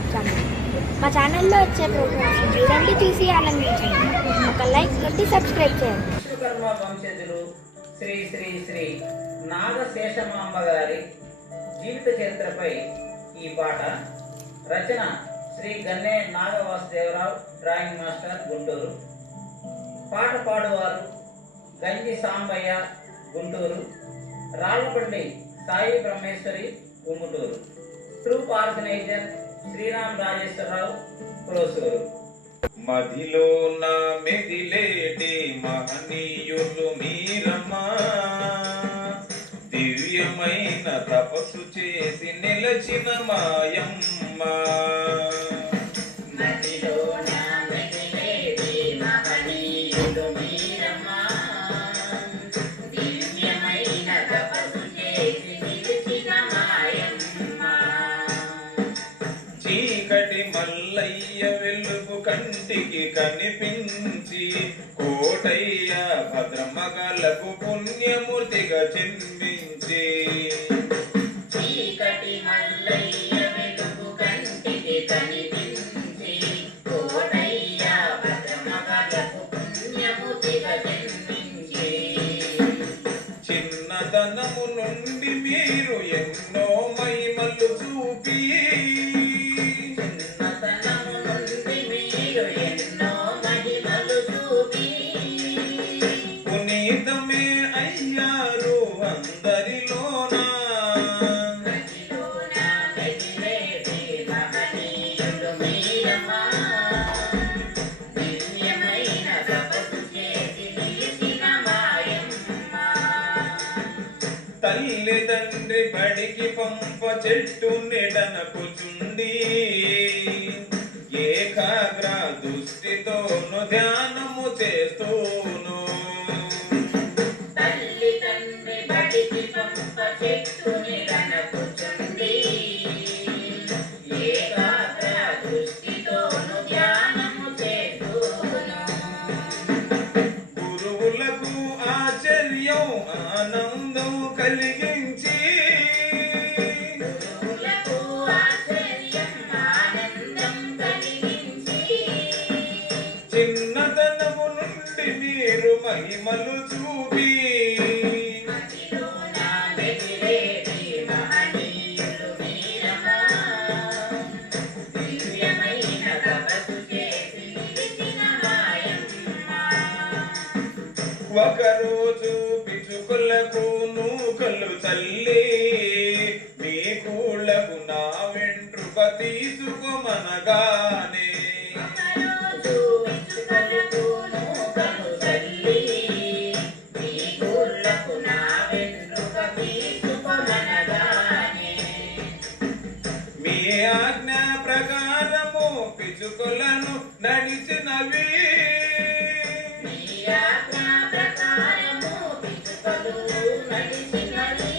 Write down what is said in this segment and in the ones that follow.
YouTube channel. మా ఛానల్లో వచ్చే ప్రోగ్రామ్స్ చూడండి, చూసి ఆనందించండి. ఒక లైక్ కొట్టి సబ్స్క్రైబ్ చేయండి. విశ్వకర్మ వంశజులు శ్రీ శ్రీ శ్రీ నాగశేషమాంబ గారి జీవిత చరిత్రపై ఈ పాట. రచన శ్రీ గన్నే నాగవాసుదేవరావు, డ్రాయింగ్ మాస్టర్, గుంటూరు. పాట పాడువారు గంజి సాంబయ్య, గుంటూరు. రాళ్లపల్లి సాయి బ్రహ్మేశ్వరి, గుంటూరు. Troupe organiser Sriram Rajeswararao, Krosuru. మదిలో నా మెదిలేటి మహనీయులు మీరమ్మా, దివ్యమైన తపస్సు చేసి నిలచిన మాయమ్మ. మదిలో నా మెదిలేటి మహనీయులు మీరమ్మా, దివ్యమైన తపస్సు చేసి నిలిచిన మాయమ్మ. చీకటి మల్లయ్య వెలుగు కంటికి కనిపించి, కోటయ్య భద్రమగలకు పుణ్యమూర్తిగా జన్మించి. చీకటి మల్లయ్య వెలుగు కంటికి కనిపించి, కోటయ్య భద్రమగలకు పుణ్యమూర్తిగా జన్మించి. చిన్నదనము నుండి మీరు ఎన్నో మహిమలు చూపి, చిన్నతనము నుండి మీరు ఎన్నో మహిమలు చూపి, పునీతమే అయ్యారు అందరిలోనా. మదిలోన మెదిలేటి మహనీయులు మీరమ్మా, దివ్యమైన తపస్సు చేసి నిలిచిన మాయమ్మ. తల్లిదండ్రి బడికి పంప చెట్టు నెడనకుచుండి, ఏకాగ్ర దృష్టితోను ధ్యానము చేస్తూను. తల్లిదండ్రి బడికి పంప చెట్టు నీడన కూర్చుండి, ఏకాగ్ర దృష్టితోను ధ్యానము చేస్తూను. గురువులకు ఆశ్చర్యం ఆనందం కలిగించి, గురువులకు ఆశ్చర్యం ఆనందం కలిగించి, చిన్నతనము నుండి మీరు మహిమలు చూపి, మదిలోన మెదిలేటి మహనీయులు మీరమ్మా, దివ్యమైన తపస్సు చేసి నిలిచిన మాయమ్మ. ఒకరోజు పిచుకులకు నూకలు చల్లి, మీ కూళ్ళకు నా వెంట్రుక తీసుకొమనగానే. ఒకరోజు పిచ్చుకలకు నూకలు చల్లి, మీ కూళ్ళకు నా వెంట్రుక తీసుకొమనగానే. మీ ఆజ్ఞ ప్రకారము పిచుకులను నడిచినవి, మీ ఆజ్ఞ ప్రకారము పిచ్చుకలు నడిచినవి.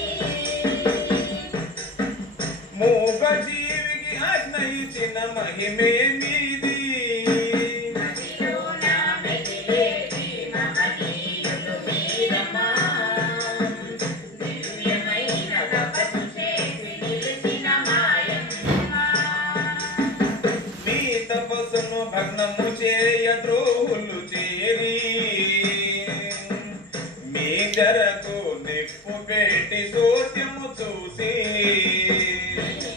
మూగ జీవికి ఆజ్ఞ ఇచ్చిన మహిమే మీది. మదిలోన మెదిలేటి మహనీయులు మీరమ్మా, దివ్యమైన తపస్సు చేసి నిలిచిన మాయమ్మ. మీ తపస్సును భగ్నము చేయ ద్రోహులు చేరి, మీ జరకు నిప్పు పెట్టి సోత్యము చూసి,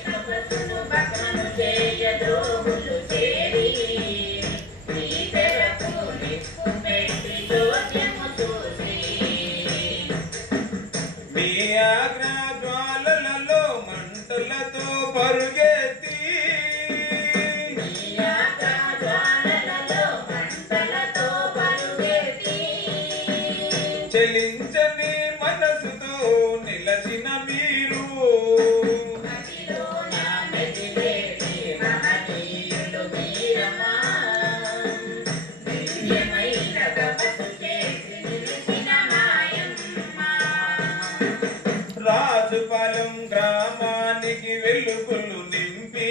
తపస్సును భగ్నము చేయ ద్రోహులు చేరి, మీ తెరకు నిప్పు పెట్టి చోద్యము చూసి, మీ ఆజ్ఞ జ్వాలలలో మంటలతో పరుగెత్తి, మీ జ్వాలలలో మంటలతో పరుగెత్తి, చెలించని మనసుతో నిలచిన మీరు, మదిలోన మెదిలేటి మహనీయులు మీరమ్మా, దివ్యమైన తపస్సు చేసి నిలిచిన మాయమ్మ. రాజుపాలెం గ్రామానికి వెలుగులు నింపి,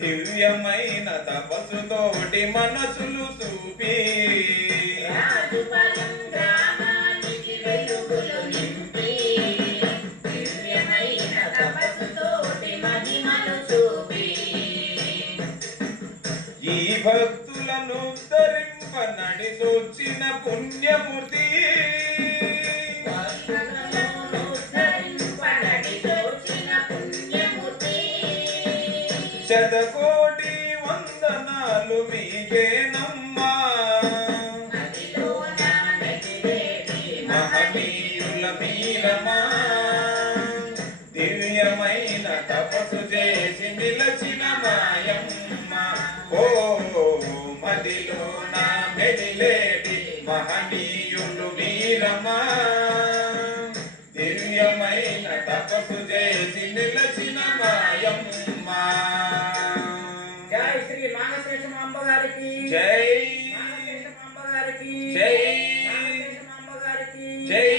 దివ్యమైన తపస్సుతోటి మనసులు చూపి, రాజుపాలెం గ్రామానికి వెలుగులు నింపి, దివ్యమైన తపస్సుతోటి మహిమలు చూపి, భక్తులను ధరింప నడిచొచ్చిన పుణ్యమూర్తి శతకోటి వందనాలు మీకేనమ్మా మహనీయుల మీరమా దివ్యమైన తపస్సు చేసి నిలచిన మాయమ్మ ఓ మదిలో నా మెదిలేటి మహనీయులు వీరమా దివ్యమైన తపస్సు చేసి నిలచిన మాయమ్మ. జై శ్రీ నాగశేషమాంబ గారికి జై నాగశేషమాంబ గారికి జై నాగశేషమాంబ గారికి జై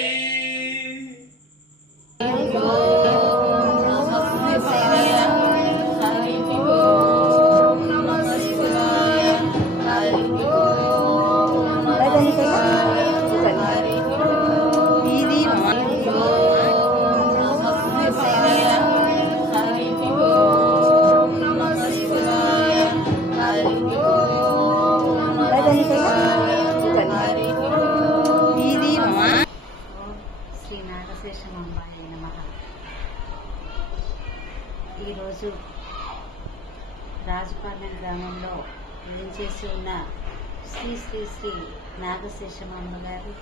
శ్రీ నాగశేషమాంబాయ నమః. ఈరోజు రాజుపాలెం గ్రామంలో వేంచేసి ఉన్న శ్రీ శ్రీ శ్రీ నాగశేషమాంబ గారి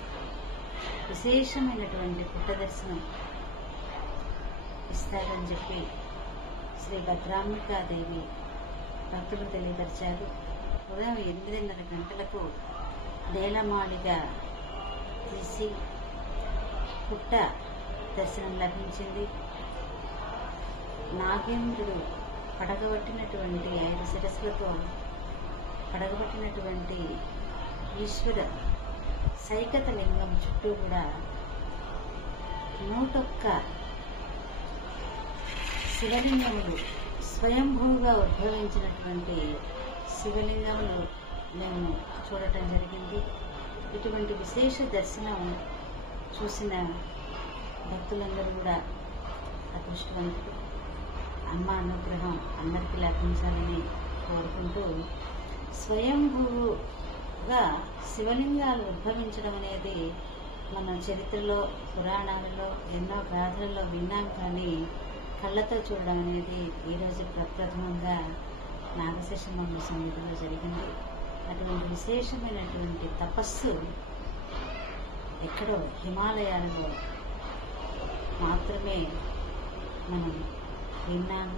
విశేషమైనటువంటి పుట్ట దర్శనం ఇస్తారని చెప్పి శ్రీ భద్రాంబికాదేవి భక్తులు తెలియపరిచారు. ఉదయం 8:30 గంటలకు నేలమాళిగా తీసి పుట్ట దర్శనం లభించింది. నాగేంద్రుడు పడగబట్టినటువంటి 5 శిరస్సులతో పడగబట్టినటువంటి ఈశ్వర సైకత లింగం చుట్టూ కూడా 101 శివలింగములు స్వయంభూగా ఉద్భవించినటువంటి శివలింగములు మేము చూడటం జరిగింది. ఇటువంటి విశేష దర్శనం చూసిన భక్తులందరూ కూడా అదృష్టవంతులు. అమ్మ అనుగ్రహం అందరికీ లభించాలని కోరుకుంటూ, స్వయంభూగా శివలింగాలు ఉద్భవించడం అనేది మన చరిత్రలో పురాణాలలో ఎన్నో గాథలలో విన్నాం, కానీ కళ్ళతో చూడడం అనేది ఈరోజు ప్రప్రథమంగా నాగశేషమాంబ సన్నిధిలో జరిగింది. అటువంటి విశేషమైనటువంటి తపస్సు ఎక్కడో హిమాలయాలలో మాత్రమే మనం విన్నాము.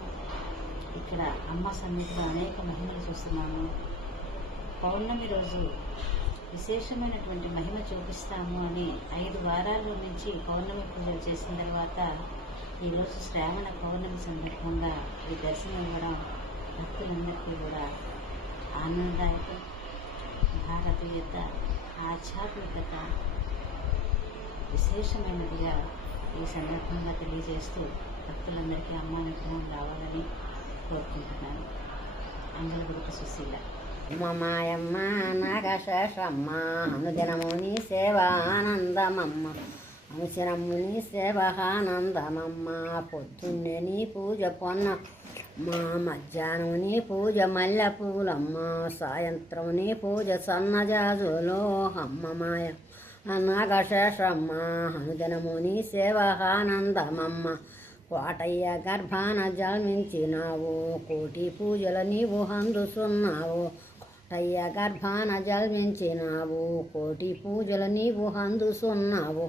ఇక్కడ అమ్మ సన్నిధిలో అనేక మహిమలు చూస్తున్నాము. పౌర్ణమి రోజు విశేషమైనటువంటి మహిమ చూపిస్తాము అని 5 వారాల నుంచి పౌర్ణమి పూజలు చేసిన తర్వాత ఈరోజు శ్రావణ పౌర్ణమి సందర్భంగా ఈ దర్శనం ఇవ్వడం భక్తులందరికీ కూడా ఆనందదాయకం. భారతీయత, ఆధ్యాత్మికత విశేషమైనదిగా ఈ సందర్భంగా తెలియజేస్తూ భక్తులందరికీ అమ్మ అనుగ్రహం రావాలని కోరుకుంటున్నాను. అంగళగురుక సుశీల. మాయమ్మ నాగశేషమ్మ అనుదినముని సేవానందమమ్మ అనుశనముని సేవానందమమ్మ పొద్దున్నే నీ పూజ పొన్న మా మధ్యాహ్నం నీ పూజ మల్లె పూలమ్మ సాయంత్రం నీ పూజ సన్నజాజులో అమ్మ మాయ నాగశేషమ్మ అనుదినముని సేవానందమమ్మ కోటయ్య గర్భాన జన్మించినావు కోటి పూజలు నీవు అందుతున్నావు కోటయ్య గర్భాన జన్మించినావు కోటి పూజలు నీవు అందుతున్నావు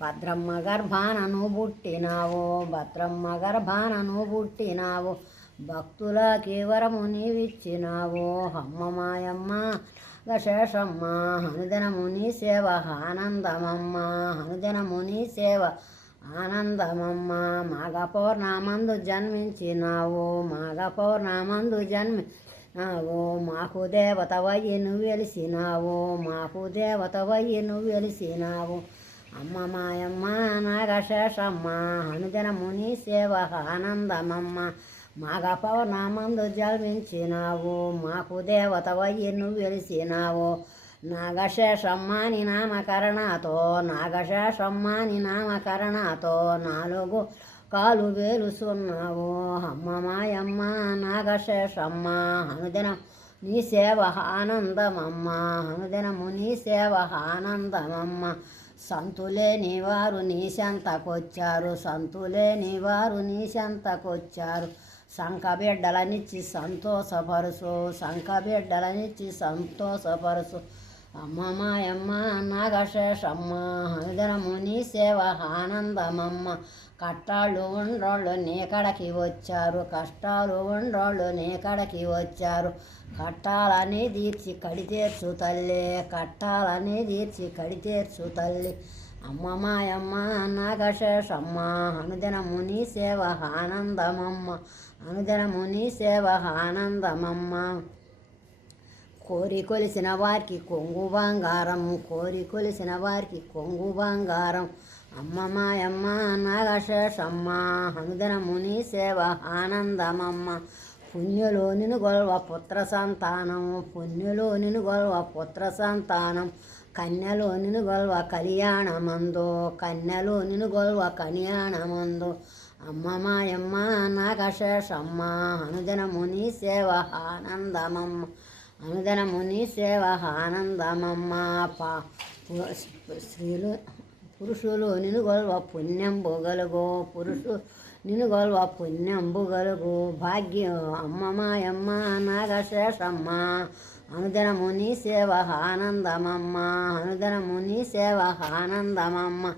భద్రమ్మ గర్భానను పుట్టినావు భద్రమ్మ గర్భానను పుట్టినావు భక్తులకి వరము నీవిచ్చినావు అమ్మ మాయమ్మ గశేషమ్మ అనుదినము నీ సేవ ఆనందమమ్మ అనుదినము నీ సేవ ఆనందమమ్మ మాఘ పౌర్ణమందు జన్మించినావు మాఘ పౌర్ణమందు జన్మినావు మాకు దేవతవయ్యి నువ్వు వెలిసినావు మాకు దేవతవయ్యి నువ్వు వెలిసినావు అమ్మ మాయమ్మ నాగశేషమ్మ అనుదినము నీ సేవ ఆనందమమ్మ మాఘ పౌర్ణమందు జన్మించినావు మాకు దేవతవయ్యి నువ్వు వెలిసినావు నాగశేషమ్మాని నామకరణతో నాగశేషమ్మాని నామకరణతో 4 కాలు వేలుసున్నావు అమ్మ మాయమ్మ నాగశేషమ్మ అనుదినం నీ సేవ ఆనందమమ్మ అనుదినము నీ సేవ ఆనందమమ్మ సంతులేని వారు నీ చెంతకొచ్చారు సంతులేని వారు నీ చెంతకొచ్చారు సంకబిడ్డలనిచ్చి సంతోషపరుసు సంకబిడ్డలనిచ్చి సంతోషపరుసు అమ్మ మాయమ్మ నాగశేషమ్మ అనుదినము నీ సేవ ఆనందమమ్మ కష్టాలు ఉండ్రోళ్ళు నీ కడకి వచ్చారు కష్టాలు ఉండ్రోళ్ళు నీ కడకి వచ్చారు కట్టాలని తీర్చి కడి తీర్చు తల్లి కట్టాలని తీర్చి కడి తీర్చు తల్లి అమ్మ మాయమ్మ నాగశేషమ్మ అనుదినము నీ సేవ ఆనందమమ్మ అనుదినము నీ సేవ ఆనందమమ్మ కోరి కొలిసిన వారికి కొంగు బంగారం కోరి కొలిసిన వారికి కొంగు బంగారం అమ్మ మాయమ్మ నాగశేషమ్మ అనుదినము నీ సేవ ఆనందమమ్మ పుణ్యులు నిన్ను గొల్వ పుత్ర సంతానం పుణ్యులు నిన్ను గొల్వ పుత్ర సంతానం కన్యలు నిన్ను గొల్వ కళ్యాణమందు కన్యలు నిన్ను గొల్వ కళ్యాణమందు అమ్మ మాయమ్మ నాగశేషమ్మ అనుదినము నీ సేవ ఆనందమమ్మ అనుదినము నీ సేవ ఆనందమమ్మ స్త్రీలు పురుషులు నిన్ను గొల్వ పుణ్యంబు గలుగు పురుషులు నిన్ను గొల్వ పుణ్యంబు గలుగు భాగ్యం అమ్మ మాయమ్మ నాగశేషమ్మ అనుదినము నీ సేవ ఆనందమమ్మ అనుదినము నీ సేవ ఆనందమమ్మ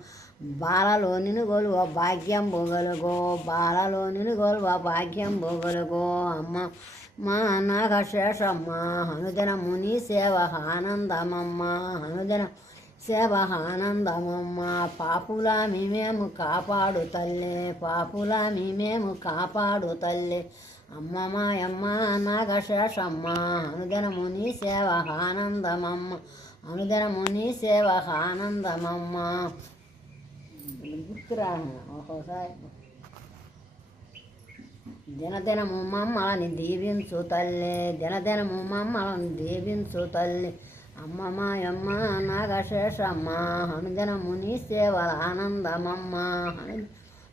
బాలలో నిన్ను గొలువ భాగ్యంబు గలుగు బాలలో నిన్ను గొలువ భాగ్యంబు గలుగు అమ్మ మా నాగశేషమ్మ అనుదినము నీ సేవ ఆనందమమ్మ అనుదిన సేవ ఆనందమమ్మ పాపులా మేము కాపాడు తల్లి పాపులా మేము కాపాడు తల్లి అమ్మ మాయమ్మ నాగశేషమ్మ అనుదినము నీ సేవ ఆనందమమ్మ అనుదినము నీ సేవ ఆనందమమ్మ గుర్తురా ఒక్కోసారి దినదినము మమ్మల్ని దీవించు తల్లి దినదినము మమ్మల్ని దీవించు తల్లి అమ్మ మాయమ్మ నాగశేషమ్మ అనుదినము నీ సేవల ఆనందమమ్మ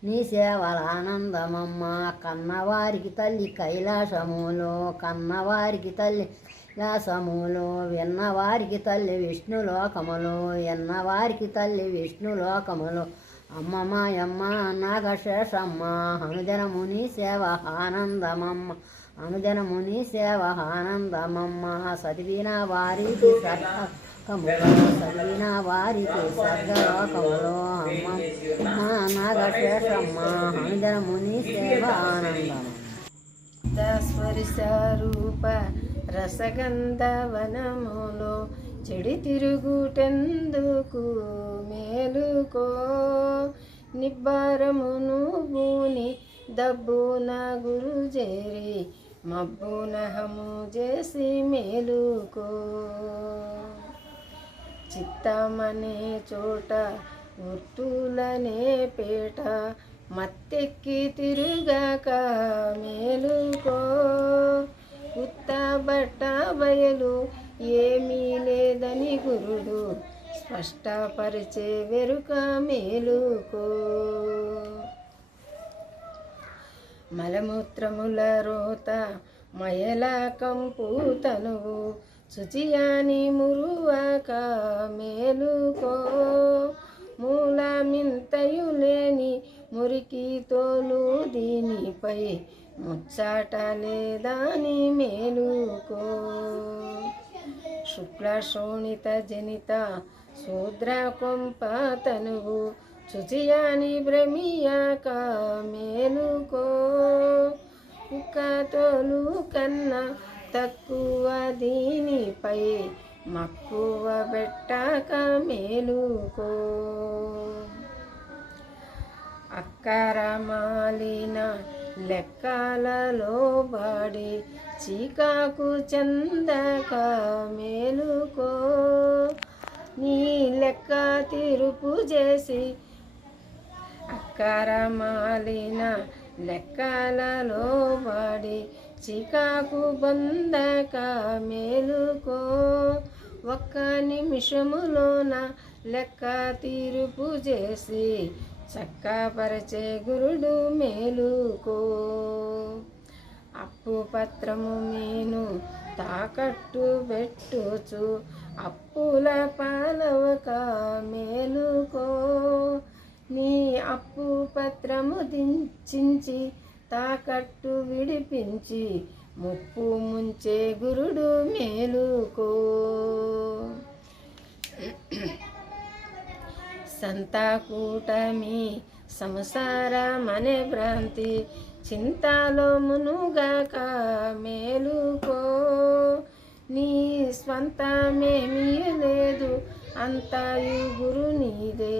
నీ సేవల ఆనందమమ్మ కన్నవారికి తల్లి కైలాసములో కన్నవారికి తల్లి కైలాసములో విన్నవారికి తల్లి విష్ణులోకములో ఎన్నవారికి తల్లి విష్ణులోకములో అమ్మ మాయమ్మ నాగశేషమ్మ అనుదినము నీ సేవ ఆనందమమ్మ అనుదినము నీ సేవ ఆనందమమ్మ చదివిన వారికి సర్గములో చదివిన వారికి స్వర్గలోకములో అమ్మ మా నాగశేషమ్మ అనుదినము నీ సేవ ఆనందమమ్మ స్వరిసారూప రసగంధవనములో చెడి తిరుగుటెందుకు మేలుకో నిబ్బారమును బూని దబ్బున గురు చేరి మబ్బున హము చేసి మేలుకో చిత్తమనే చోట గుర్తులనే పేట మత్తెక్కి తిరుగాక మేలుకో ఉత్త బట్ట బయలు ఏమీ లేదని గురుడు స్పష్టపరిచే వెరుక మేలుకో మలమూత్రముల రోత మయల కంపు తనువు శుచియాని మురువక మేలుకో మూలమింతయు లేని మురికి తోలు దీనిపై ముచ్చాట లేదాని మేలుకో శుక్ల శోణిత జనిత శూద్ర కొంప తనువు శుచియాని భ్రమియాక మేలుకో తోలు కన్నా తక్కువ దీనిపై మక్కువ పెట్టక మేలుకో అక్కరమాలిన లెక్కలలో బాడి చీకాకు చందక మేలుకో నీ లెక్క తీర్పు చేసి అక్కరమాలిన లెక్కలలో బాడి చికాకు బందక మేలుకో ఒక్క నిమిషములోన లెక్క తీర్పు చేసి చక్కపరచే గురుడు మేలుకో అప్పు పత్రము మీను తాకట్టు పెట్టుచు అప్పుల పాలవక మేలుకో. నీ అప్పు పత్రము దించి తాకట్టు విడిపించి ముప్పు ముంచే గురుడు మేలుకో. సంతాకూటమి సంసారమనే భ్రాంతి చింతలో మునుగాక మేలుకో. నీ స్వంతమేమీ లేదు అంతాయు గురు నీదే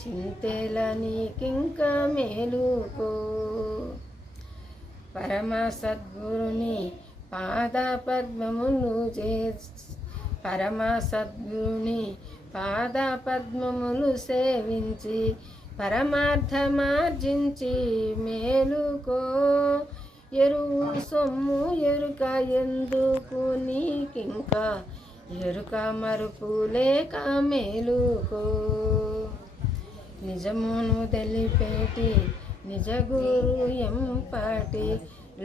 చింతేల నీకింక మేలుకో. పరమ సద్గురుని పాద పద్మములు పరమ సద్గురుని పాద పద్మములు సేవించి పరమార్థమార్జించి మేలుకో. ఎరువు సొమ్ము ఎరుక ఎందుకు నీకింకా ఎరుక మరుపు లేక మేలుకో. నిజమును తెలిపేటి నిజ గురు ఎంపాటి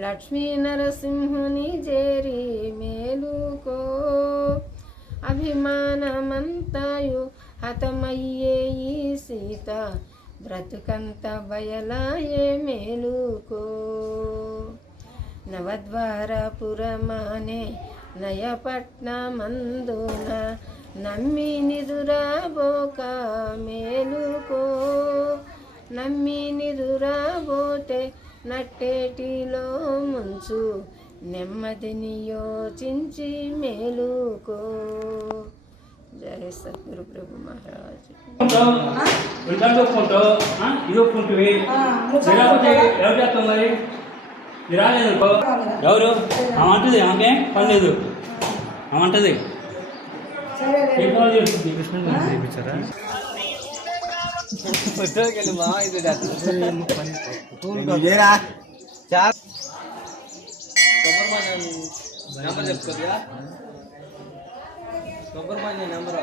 లక్ష్మీ నరసింహుని చేరి మేలుకో. అభిమానమంతాయు హతమయ్యే ఈ సీత బ్రతుకంత బయలాయే మేలుకో. నవద్వారపురమానే నయపట్నమందున నమ్మి నిదురాబోక మేలుకో. నమ్మి నిదురాబోతే నట్టేటిలో ముంచు నెమ్మదిని యోచించి మేలుకో. జయ సద్గురు ప్రభు మహారాజ్. ఇది ఒప్పుకుంటుంది ఎవరు చేస్తాం మరి ఇది రాలేదనుకో ఎవరు అమంటది ఆమెకేం పని లేదు అమంటది నెంబర్ చెప్పుకోద్యా సుబ్రహ్మణ్య నెంబర్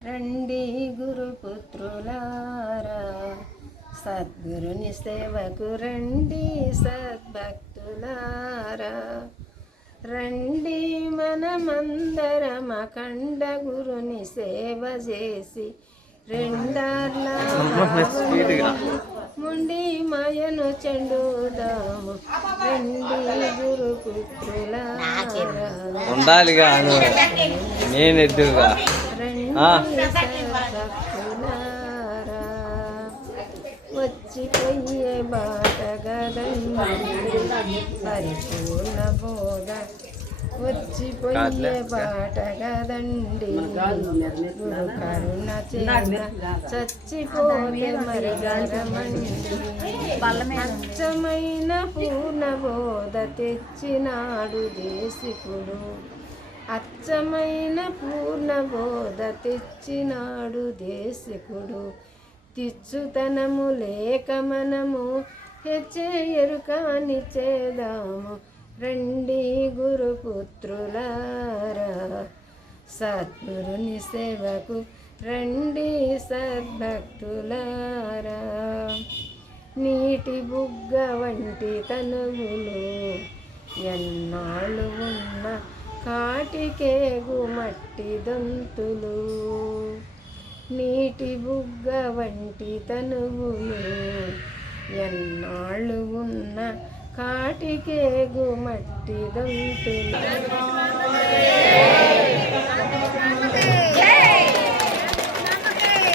రండి గురుపుత్రులారా సద్గురుని సేవకు రండి సద్భక్తులారా. రండి మనమందరం అఖండ గురుని సేవ చేసి రెండార్ల ముండి మాయను చెండుదాము. రండి గురుపుత్రులారా ఉండాలిగా నేను ఎద్దుగా వచ్చిపోయే బాట గదండి పరిపూర్ణ బోధ వచ్చిపోయే బాట గదండి గురు కరుణ చేత చచ్చిపోతే మరి గరమండి. అచ్చమైన పూర్ణ బోధ తెచ్చినాడు దేశికుడు అచ్చమైన పూర్ణ బోధ తెచ్చినాడు దేశికుడు. తిచ్చుతనము లేక మనము హెచ్చే ఎరుకాని చేదాము. రండి గురుపుత్రులారా సద్గురుని సేవకు రండి సద్భక్తులారా. నీటి బుగ్గ వంటి తనువులు ఎన్నాళ్ళు ఉన్న కాటికేగు మట్టి దంతులు. నీటి బుగ్గ వంటి తనువులు ఎన్నాళ్ళు ఉన్న కాటికేగు మట్టి దంతులు.